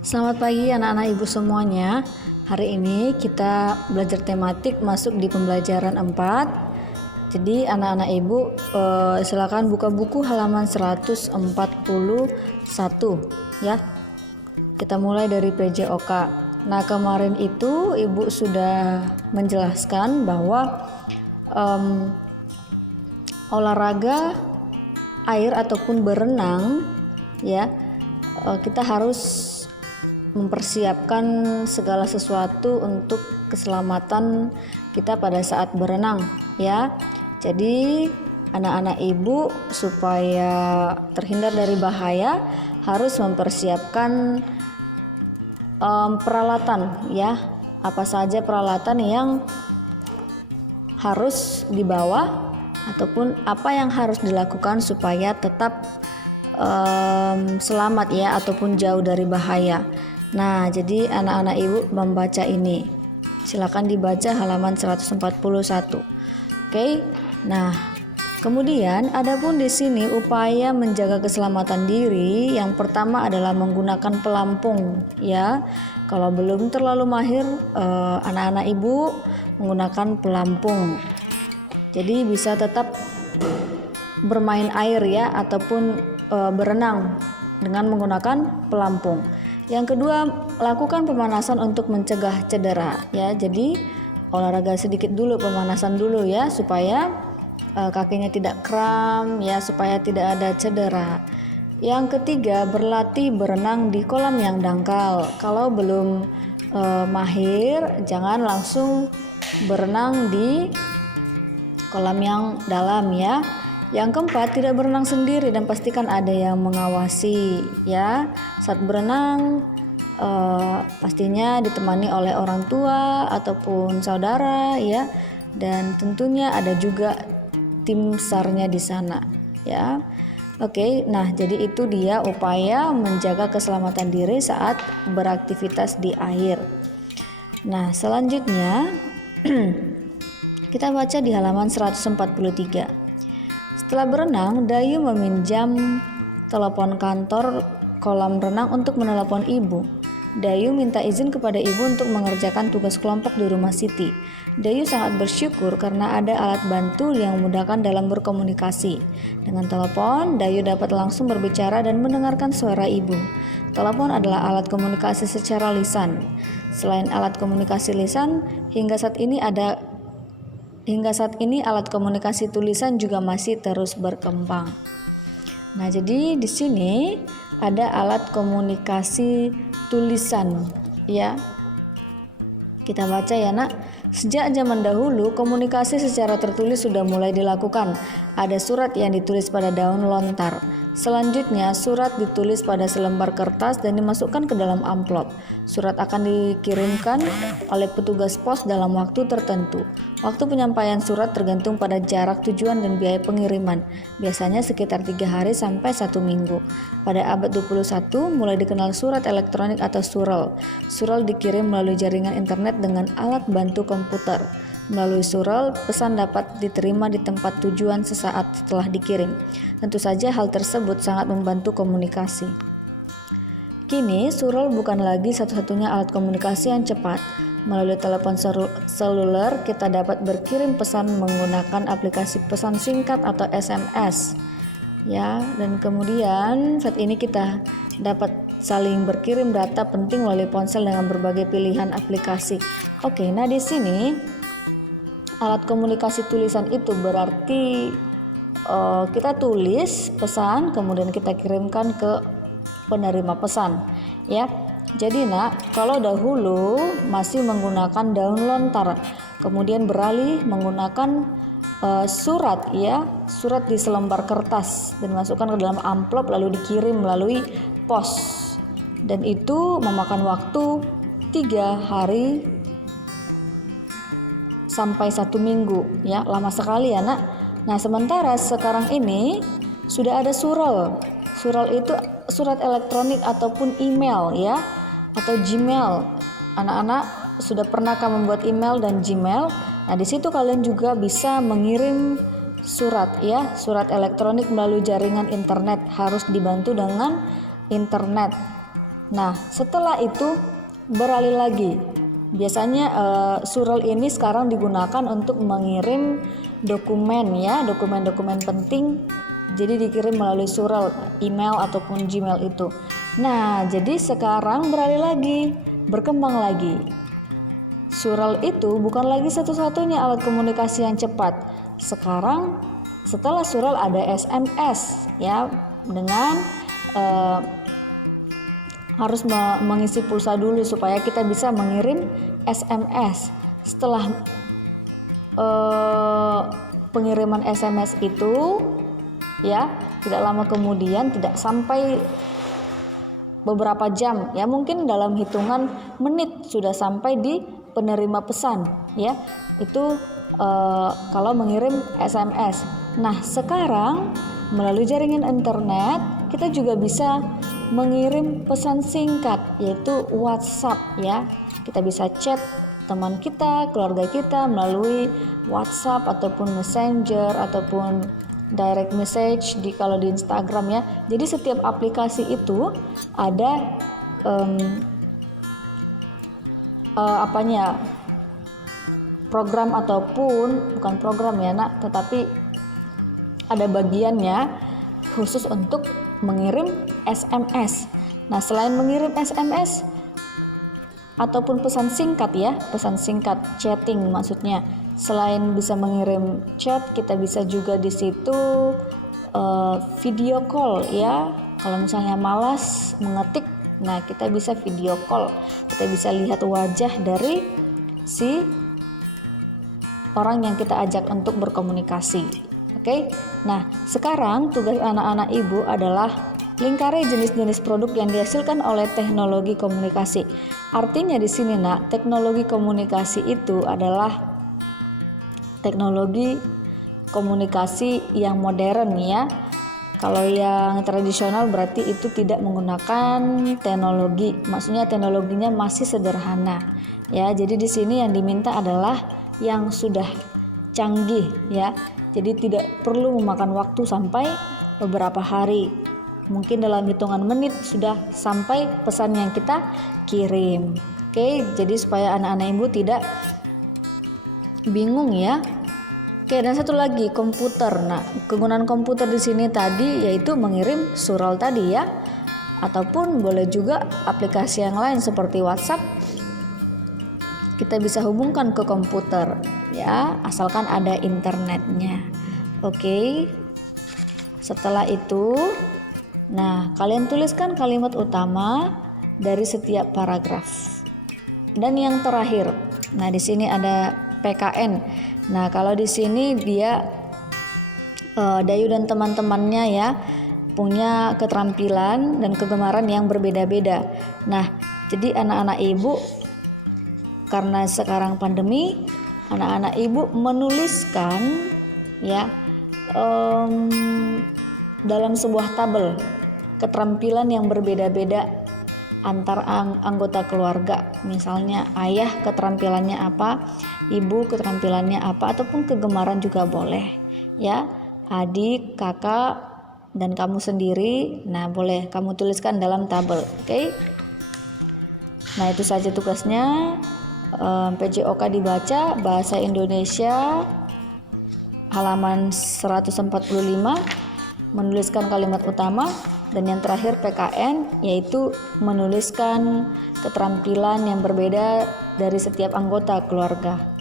Selamat pagi anak-anak ibu semuanya. Hari ini kita belajar tematik masuk di pembelajaran 4. Jadi anak-anak ibu silakan buka buku halaman 141 ya. Kita mulai dari PJOK. Nah, kemarin itu ibu sudah menjelaskan bahwa olahraga air ataupun berenang ya, kita harus mempersiapkan segala sesuatu untuk keselamatan kita pada saat berenang ya. Jadi anak-anak ibu supaya terhindar dari bahaya harus mempersiapkan peralatan ya. Apa saja peralatan yang harus dibawa ataupun apa yang harus dilakukan supaya tetap selamat ya ataupun jauh dari bahaya. Nah, jadi anak-anak ibu membaca ini. Silakan dibaca halaman 141. Oke. Nah, kemudian adapun di sini upaya menjaga keselamatan diri yang pertama adalah menggunakan pelampung ya. Kalau belum terlalu mahir anak-anak ibu menggunakan pelampung. Jadi bisa tetap bermain air ya ataupun berenang dengan menggunakan pelampung. Yang kedua, lakukan pemanasan untuk mencegah cedera ya. Jadi olahraga sedikit dulu, pemanasan dulu ya supaya kakinya tidak kram ya, supaya tidak ada cedera. Yang ketiga, berlatih berenang di kolam yang dangkal. Kalau belum mahir, jangan langsung berenang di kolam yang dalam ya. Yang keempat, tidak berenang sendiri dan pastikan ada yang mengawasi ya. Saat berenang pastinya ditemani oleh orang tua ataupun saudara ya. Dan tentunya ada juga tim SAR-nya di sana ya. Oke, nah jadi itu dia upaya menjaga keselamatan diri saat beraktivitas di air. Nah, selanjutnya kita baca di halaman 143. Setelah berenang, Dayu meminjam telepon kantor kolam renang untuk menelepon ibu. Dayu minta izin kepada ibu untuk mengerjakan tugas kelompok di rumah Siti. Dayu sangat bersyukur karena ada alat bantu yang memudahkan dalam berkomunikasi. Dengan telepon, Dayu dapat langsung berbicara dan mendengarkan suara ibu. Telepon adalah alat komunikasi secara lisan. Selain alat komunikasi lisan, hingga saat ini alat komunikasi tulisan juga masih terus berkembang. Nah, jadi di sini ada alat komunikasi tulisan ya. Kita baca ya, Nak. Sejak zaman dahulu, komunikasi secara tertulis sudah mulai dilakukan. Ada surat yang ditulis pada daun lontar. Selanjutnya, surat ditulis pada selembar kertas dan dimasukkan ke dalam amplop. Surat akan dikirimkan oleh petugas pos dalam waktu tertentu. Waktu penyampaian surat tergantung pada jarak tujuan dan biaya pengiriman. Biasanya sekitar 3 hari sampai 1 minggu. Pada abad 21, mulai dikenal surat elektronik atau surel. Surel dikirim melalui jaringan internet dengan alat bantu komputer. Melalui surel, pesan dapat diterima di tempat tujuan sesaat setelah dikirim. Tentu saja hal tersebut sangat membantu komunikasi. Kini, surel bukan lagi satu-satunya alat komunikasi yang cepat. Melalui telepon seluler, kita dapat berkirim pesan menggunakan aplikasi pesan singkat atau SMS. Ya, dan kemudian saat ini kita dapat saling berkirim data penting melalui ponsel dengan berbagai pilihan aplikasi. Oke, nah di sini alat komunikasi tulisan itu berarti kita tulis pesan kemudian kita kirimkan ke penerima pesan ya. Jadi Nak, kalau dahulu masih menggunakan daun lontar, kemudian beralih menggunakan surat ya, surat di selembar kertas dan masukkan ke dalam amplop lalu dikirim melalui pos. Dan itu memakan waktu 3 hari sampai 1 minggu ya, lama sekali ya Nak. Nah, sementara sekarang ini sudah ada surel. Surel itu surat elektronik ataupun email ya, atau Gmail. Anak-anak sudah pernahkah membuat email dan Gmail? Nah, di situ kalian juga bisa mengirim surat ya, surat elektronik melalui jaringan internet, harus dibantu dengan internet. Nah, setelah itu beralih lagi. Biasanya surel ini sekarang digunakan untuk mengirim dokumen ya, dokumen-dokumen penting. Jadi dikirim melalui surel, email ataupun Gmail itu. Nah, jadi sekarang beralih lagi, berkembang lagi. Surel itu bukan lagi satu-satunya alat komunikasi yang cepat. Sekarang setelah surel ada SMS ya, dengan harus mengisi pulsa dulu supaya kita bisa mengirim SMS. Setelah pengiriman SMS itu ya, tidak lama kemudian, tidak sampai beberapa jam ya, mungkin dalam hitungan menit sudah sampai di penerima pesan ya, itu kalau mengirim SMS. Nah, sekarang melalui jaringan internet kita juga bisa mengirim pesan singkat, yaitu WhatsApp ya. Kita bisa chat teman kita, keluarga kita melalui WhatsApp ataupun Messenger ataupun direct message kalau di Instagram ya. Jadi setiap aplikasi itu ada program ataupun bukan program ya nak, tetapi ada bagiannya khusus untuk mengirim SMS. Nah, selain mengirim SMS ataupun pesan singkat ya, pesan singkat chatting maksudnya, selain bisa mengirim chat, kita bisa juga di situ video call ya. Kalau misalnya malas mengetik, nah kita bisa video call, kita bisa lihat wajah dari si orang yang kita ajak untuk berkomunikasi. Oke. Nah, sekarang tugas anak-anak ibu adalah lingkari jenis-jenis produk yang dihasilkan oleh teknologi komunikasi. Artinya di sini nak, teknologi komunikasi itu adalah teknologi komunikasi yang modern ya. Kalau yang tradisional berarti itu tidak menggunakan teknologi. Maksudnya teknologinya masih sederhana. Ya, jadi di sini yang diminta adalah yang sudah canggih ya. Jadi tidak perlu memakan waktu sampai beberapa hari. Mungkin dalam hitungan menit sudah sampai pesan yang kita kirim. Oke, jadi supaya anak-anak ibu tidak bingung ya. Oke, dan satu lagi komputer. Nah, kegunaan komputer di sini tadi yaitu mengirim surel tadi ya. Ataupun boleh juga aplikasi yang lain seperti WhatsApp. Kita bisa hubungkan ke komputer ya, asalkan ada internetnya. Oke. Setelah itu, nah, kalian tuliskan kalimat utama dari setiap paragraf. Dan yang terakhir, nah di sini ada PKN. Nah, kalau di sini dia Dayu dan teman-temannya ya punya keterampilan dan kegemaran yang berbeda-beda. Nah, jadi anak-anak ibu, karena sekarang pandemi, anak-anak ibu menuliskan ya dalam sebuah tabel keterampilan yang berbeda-beda antar anggota keluarga. Misalnya ayah keterampilannya apa, ibu keterampilannya apa, ataupun kegemaran juga boleh ya. Adik, kakak, dan kamu sendiri, nah boleh kamu tuliskan dalam tabel. Oke. Nah, itu saja tugasnya. PJOK dibaca bahasa Indonesia halaman 145, menuliskan kalimat utama, dan yang terakhir PKN yaitu menuliskan keterampilan yang berbeda dari setiap anggota keluarga.